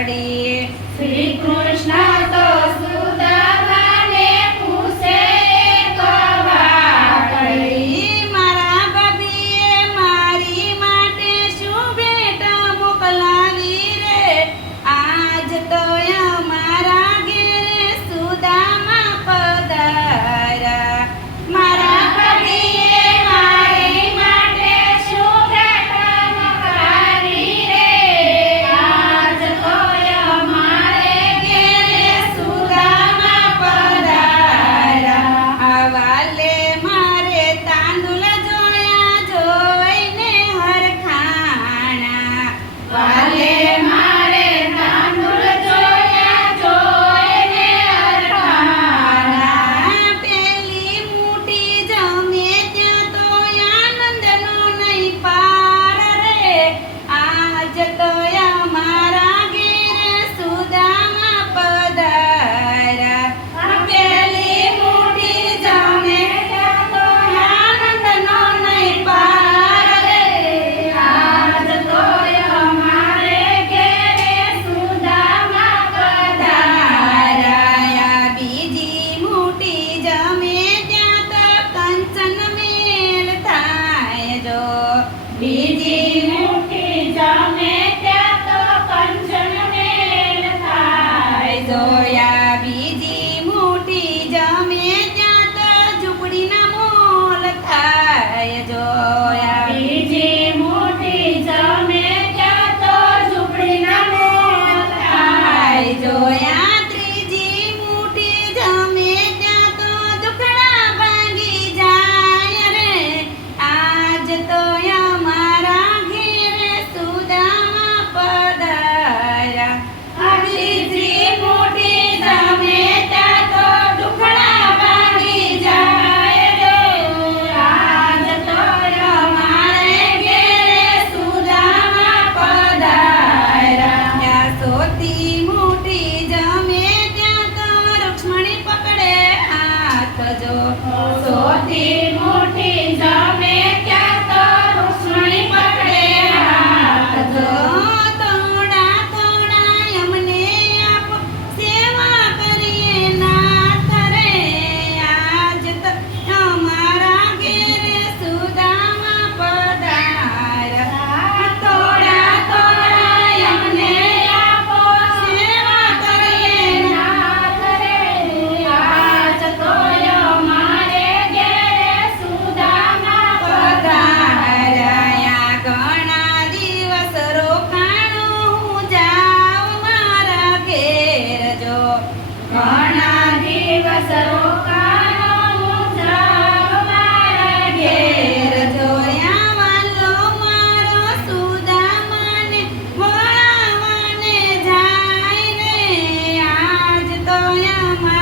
पड़े श्री Yeah,